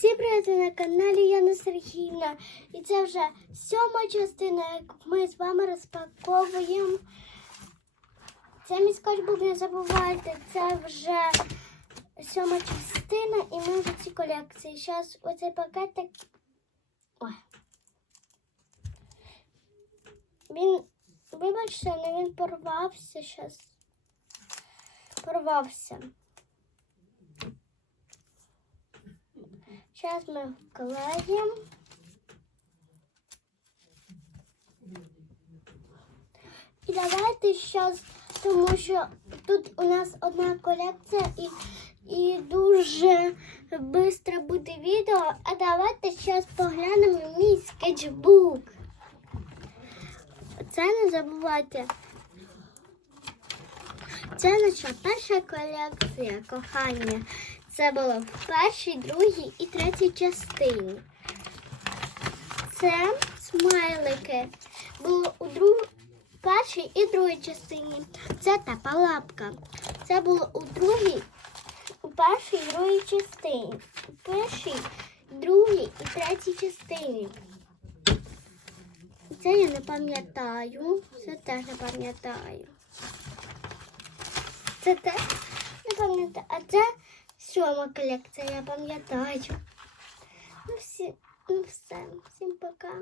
Всі привіт на каналі Яна Сергіївна. І це вже сьома частина, як ми з вами розпаковуємо. Це мій скотчбук, не забувайте, це вже сьома частина і ми вже ці колекції. Зараз оцей пакетик. Ой. Він, вибачте, але він порвався зараз. Порвався. Зараз ми вклеїмо. І давайте зараз, тому що тут у нас одна колекція і, і дуже швидко буде відео. А давайте зараз поглянемо мій скетчбук. Це не забувайте. Це наша перша колекція кохання. Це було в першій, другій і третій частині. Це смайлики. Було у друг... першій і другій частині. Це тапа лапка. Це було у другій, у першій і другій частині. У першій, другій і третій частині. Це я не пам'ятаю. Це теж не пам'ятаю. Це теж не пам'ятаю. А це сьома колекція, я пам'ятаю. Ну, всі, ну все, всім пока.